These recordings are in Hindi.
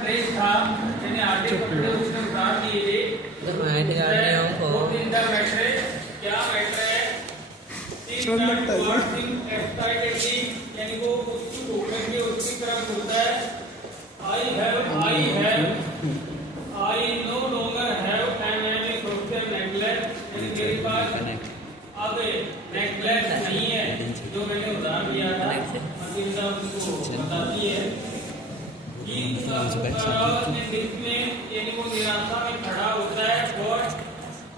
ड्रेस था मैंने आधे कपड़े उसने उतार दिए थे। वो दिन का मैटर क्या मैटर है यानी वो उसकी ढूंढने के उसकी तरफ होता है। I know longer have an social necklace, मेरे पास अब नेकलेस नहीं है जो मैंने उधार लिया था। अजीजा उसको बताती है कि यानी वो निराशा में खड़ा होता है। बट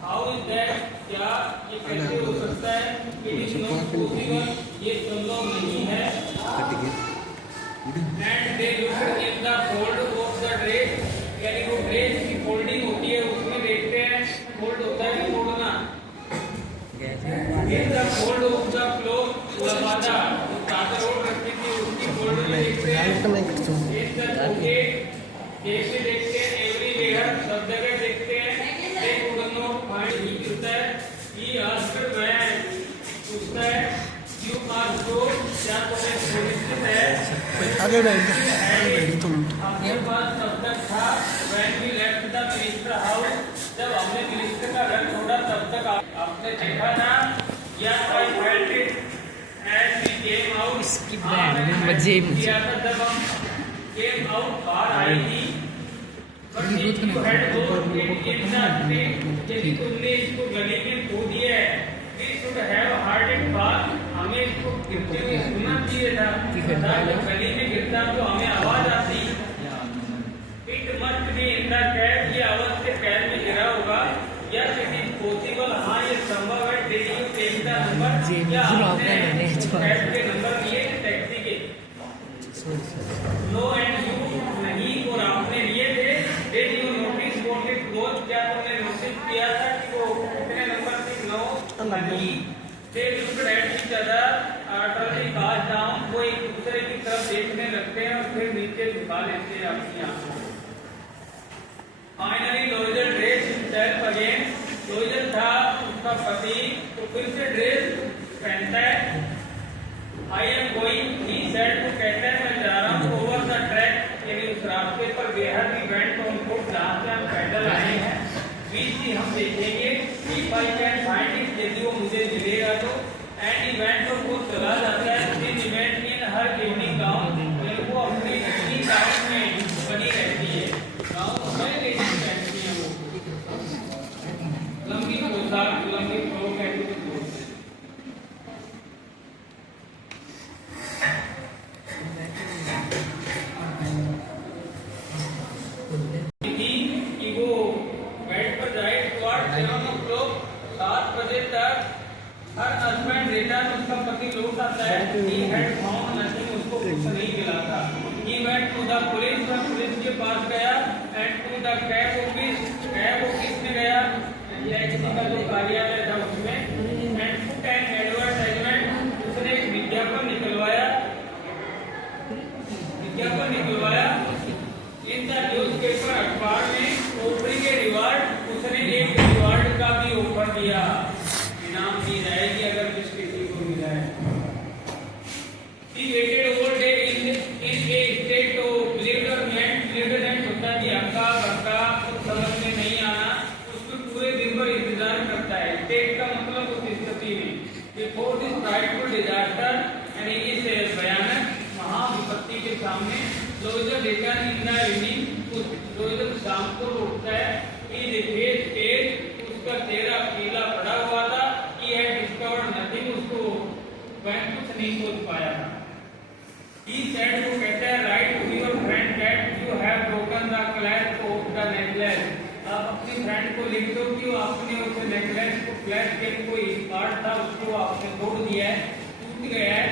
हाउ इज दैट, क्या ये कैसे हो सकता है? इट इज नॉट पॉसिबल, ये संभव नहीं है। And they look in the fold of the dress, यानी वो ड्रेस की फोल्डिंग होती है उसमें देखते हैं। फोल्ड होता है कि फोल्डना, in the fold of the cloth लबादा, चादर ओढ़ रखी थी उसकी फोल्ड में देखते हैं। इन द पॉकेट जैसे देखते हैं, एवरीवेयर सब जगह देखते हैं। दे कुड नॉट फाइंड, ही पूछता है, ही आस्क्ड व्हेन, पूछता है यू आर श्योर, क्या तुम्हें सुनिश्चित है? आगे बैठ तुम आपके पास तब तक था when we left the minister house, जब हमने मिनिस्टर का घर छोड़ा तब तक आपने देखा था। या I felt it as we came out, इसकी बैंड में मजे किया था जब हम केम आउट बाहर आई थी। But you had go in the street, यदि तुमने इसको गली में खो दिया है, we should have heard it बात, हमें इसको गिरते हुए सुनना चाहिए था। जब गली में गिरता तो हमें आवाज आती। It must be in the cab, ये आवाज से कैब में गिरा होगा। या इट इज पॉसिबल, हाँ ये संभव है। Did you take the number, क्या आपने कैब के नंबर लिए टैक्सी के? नो एंड यू, नहीं और आपने लिए थे। Did you notice what it was, क्या तुमने नोटिस किया था कि वो कितने नंबर थे? नो, नहीं। They looked at each other utterly cast down, वो एक दूसरे की तरफ देखने लगते हैं और फिर नीचे झुका लेते हैं अपनी आंखों। फाइनली लोइजर ड्रेस हिमसेल्फ अगेन, लोइजर था उसका पति, तो फिर से ड्रेस पहनता है। I am going, he said, तो कहता है मैं जा रहा हूँ ओवर द ट्रैक, यानी उस रास्ते पर बेहद ही वेंट ऑन फुट, जहाँ से हम पैदल आए हैं। वी सी, हम देखेंगे, if I can find it, यदि वो मुझे मिलेगा तो। एंड इवेंट तो वो चला जाता है, दिन इवेंट इन हर इवनिंग गाँव, वो अपनी इवनिंग गाँव में बनी रहती है। गाँव में लेडीज रहती है, वो लंबी पोशाक, लंबी फ्रॉक ऐसे कि वो बेड पर जाए। 7 बजे तक हर हस्बैंड रिटर्न, उसका पति लौट आता है। he had found nothing, उसको कुछ नहीं मिला था। he went to the police, वह पुलिस के पास गया। and to the cab office, cab office में गया, टैक्सी का जो कार्यालय था उसमें। and put an advertisement, उसने एक विज्ञापन निकलवाया इन द न्यूज़पेपर, अखबार में। ऑफरिंग ए रिवार्ड, उसने एक रिवार्ड का भी ऑफर दिया, इनाम दी जाएगी अगर किसी को मिला है। He waited all day in a state of bewilderment होता है कि अक्का कुछ समझ में नहीं आना, उसको पूरे दिन भर इंतजार करता है। स्टेट का मतलब उस स्थिति में, बिफोर दिस फ्राइटफुल डिजास्टर, यानी इस भयानक महाविपत्ति के सामने। लोइजर रिटर्न इन द इवनिंग, लोइजर शाम को उठता है। His face pale, उसका चेहरा पीला पड़ा हुआ था। He had discovered nothing, उसको वह कुछ नहीं सोच पाया था। He said, वो कहता है, write to your friend that you have broken the clasp of the necklace, आप अपनी फ्रेंड को लिख दो कि आपने उस नेकलेस को, क्लैस्प के कोई पार्ट था उसको आपने तोड़ दिया है, टूट गया है।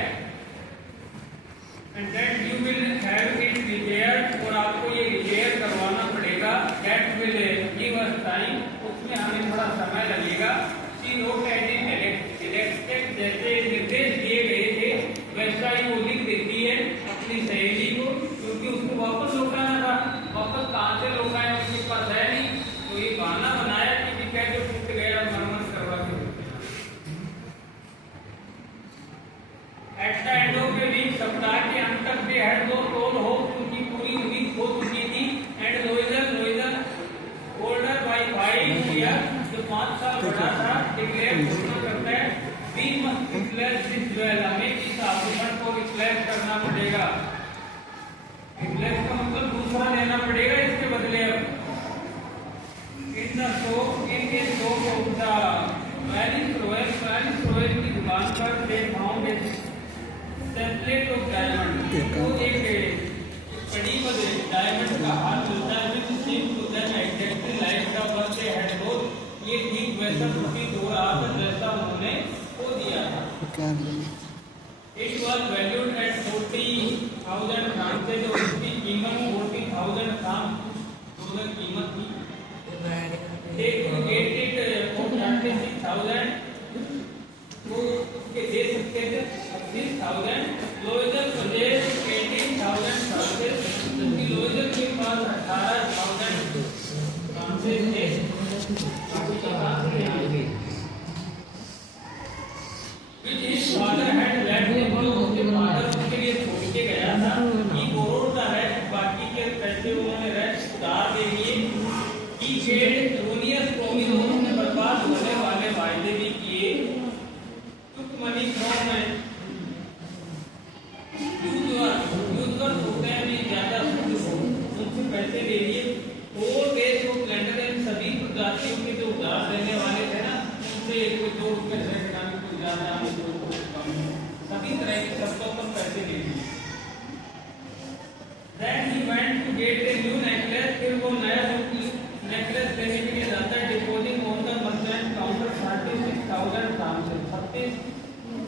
and that you will have it repaired, और आपको ये रिपेयर करवाना पड़ेगा। that will give us time, उसमें हमें थोड़ा समय लगेगा। she wrote as directed, जैसे निर्देश दिए गए थे वैसा ही वो लिख देती है अपनी सहेली को, क्योंकि उसको वापस लौटाना था। वापस कहाँ से लौटाए, उसके पास है नहीं, तो ये बहाना बनाया कि क्या जो टूट गया मरम्मत करवा के। At the end of the week, सप्ताह के अंत तक they had no toll hope, उनकी पूरी उम्मीद हो चुकी थी पड़ेगा इसके बदले अब in the shop of the Valis Royal की दुकान पर they found a template of diamond. तो एक कड़ी में डायमंड का हार मिलता है which seems to them exactly like the one they had both. ये ठीक वैसा प्रतीत हो रहा था जैसा उन्होंने खो दिया था। It was valued at 40,000 francs। जो उसकी कीमत 40,000 francs दोनों कीमत थी। They could get it for 36,000। वो उसके दे सकते थे 36,000। लोइजर possessed 18,000 francs। जबकि लोइजर के पास 18,000 francs थे। Which his father had left him। उसके फादर उसके लिए छोड़ के गया था कि borrowed the rest। बाकी के पैसे उन्होंने रेस्ट उधार दे दिए। He made erroneous promises। उन्होंने बर्बाद होने वाले वायदे भी किए। Took money from यूजर्स होते हैं भी ज्यादा उनसे पैसे ले लिए। और देश को प्लेंडर इन सभी प्रजातियों के जो उधार देने वाले थे ना उनसे कोई 2 रुपए सभी तरह के शब्दों पर पैसे ले लिए। Then he went to get a new necklace। फिर वो नया नेकलेस लेने के लिए जाता है। Deposit on the merchant counter 36,000 francs। 36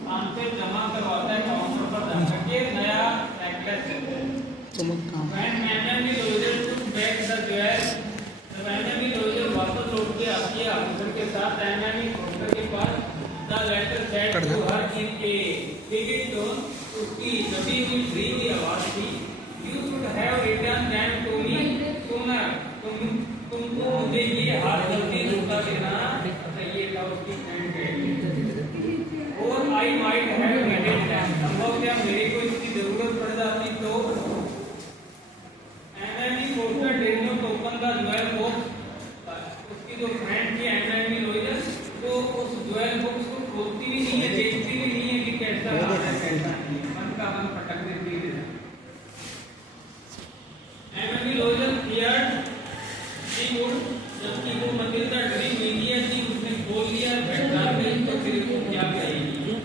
francs जमा करवाता है काउंटर पर जाकर के नया नेकलेस लेते हैं। When Emily Loiser took back the jewel। जब Emily Loiser वापस लौट के आती है आभूषण के साथ Emily डॉक्टर के पास the letter said to her in a vivid tone। उसकी दबी हुई भरी हुई आवाज थी You should have written them to me sooner। तुमको मुझे ये हार जल्दी लौटा देना चाहिए था। उसकी फ्रेंड कहेगी और I might have needed them। संभव क्या मेरे को इसकी जरूरत पड़ जाती तो। Emily Foster did not open the jewel box। उसकी जो फ्रेंड थी Emily Loiser तो उस ज्वेल बॉक्स को खोलती भी नहीं है, देखती भी नहीं है कि कैसा हाल है कैसा नहीं है। मन का मन पटक देती है। Emily Loiser feared she would। जबकि वो मटिल्डा डरी हुई है कि उसने बोल लिया बैठा नहीं तो फिर वो क्या कहेगी।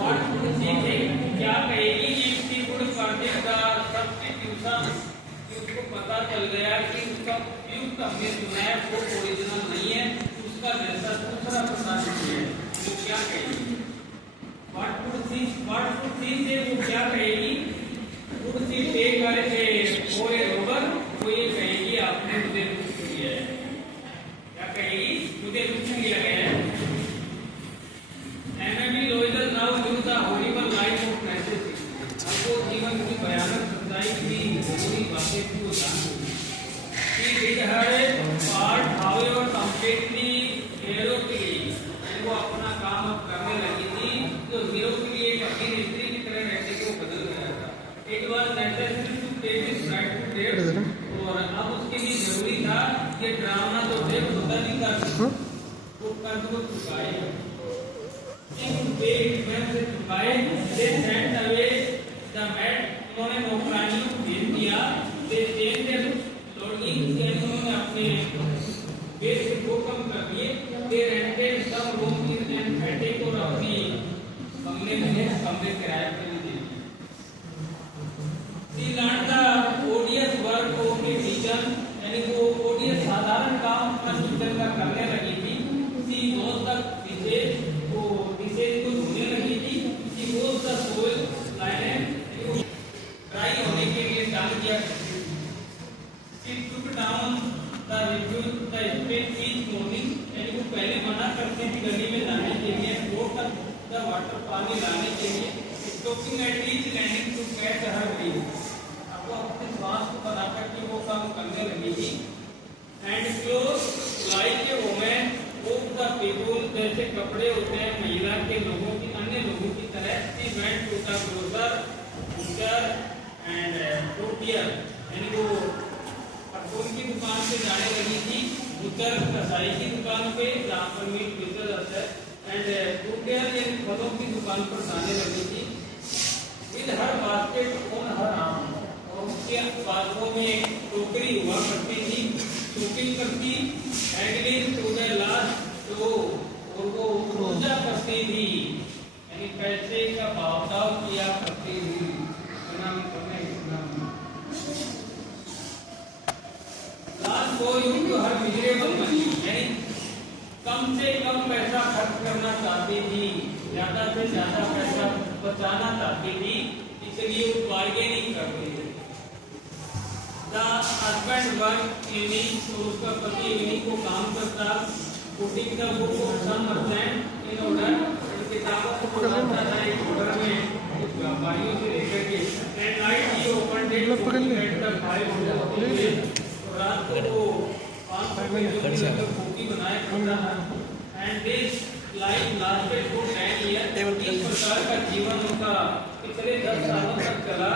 What would she think? क्या कहेगी if she would forget the substitution। उसको पता चल गया कि उसका उपयुक्त हमने सुना है वो ओरिजिनल नहीं है, उसका जैसा दूसरा प्रसाद है। वो क्या कहेगी। What would she say? वो क्या कहेगी। Would she take her for a robber? वो ये कहेगी आपने मुझे लूट लिया है। क्या कहेगी मुझे लूट लिया गया है। Emily Loiser now knew the horrible life of necessity। अब वो जीवन की भयानक सच्चाई की बुरी बातें थी वो जानती थी। She did her part however completely heroically। वो अपना काम अब करने लगी थी तो हीरो के लिए एक अभिनेत्री की तरह रहने को बदल गया था। It was necessary to take this right to depth। और अब उसके लिए जरूरी था ये ड्रामा जो डेप्थ होता नहीं था वो कर्ज को चुकाए। से चुकाए they sent away the maid। उन्होंने नौकरानियों को भेज दिया। they changed their lodgings। उन्होंने अपने बेस को कम कर दिए। they rented some rooms in an attic। और अपनी बंगले में कमरे किराए पे दे दिए। she learned the odious work of a teacher। यानी वो odious साधारण काम अपना टीचर का करने लगी थी। she was the विशेष को ढूंढने लगी थी। she was the soul linen। Dry होने के लिए डाल दिया। she took down the refuse the space each morning। यानी वो पहले मना करती थी गली में जाने के लिए रोड तक the water पानी लाने के लिए। stopping at each landing to catch her breath। अब वो अपने श्वास को बनाकर के वो काम करने लगी थी। and clothes like a woman of the people। जैसे कपड़े होते हैं महिला के लोगों की अन्य लोगों की तरह। she went to the grocer, butcher and fruitier। यानी वो परचून की दुकान पे जाने लगी थी। butcher कसाई की दुकान पे जहाँ पर मीट बेचा जाता है। and fruitier यानी फलों की दुकान पर जाने लगी थी। with her basket on her arm। और उसके बाथरूम में एक टोकरी हुआ करती थी, शॉपिंग करती, एटलीस्ट टू द लास्ट तो और वो पूजा करती थी, यानी पैसे का भाव किया करती थी। लास्ट को हर मिजरेबल मनी, यानी कम से कम पैसा खर्च करना चाहती थी, ज्यादा से ज्यादा पैसा बचाना चाहती थी, इसलिए वो बार्गेनिंग करती थी। द हस्बैंड वर्क इवनिंग, तो उसका पति इवनिंग को काम करता, putting the book of some merchant in order, किताबों को पढ़ता था एक ऑर्डर में कुछ व्यापारियों से लेकर के, and night he open it to get the 500, रात को वो 500 कुकी बनाया करता था। And this life lasted for 10 year. इस प्रकार का जीवन उनका पिछले 10 सालों तक चला।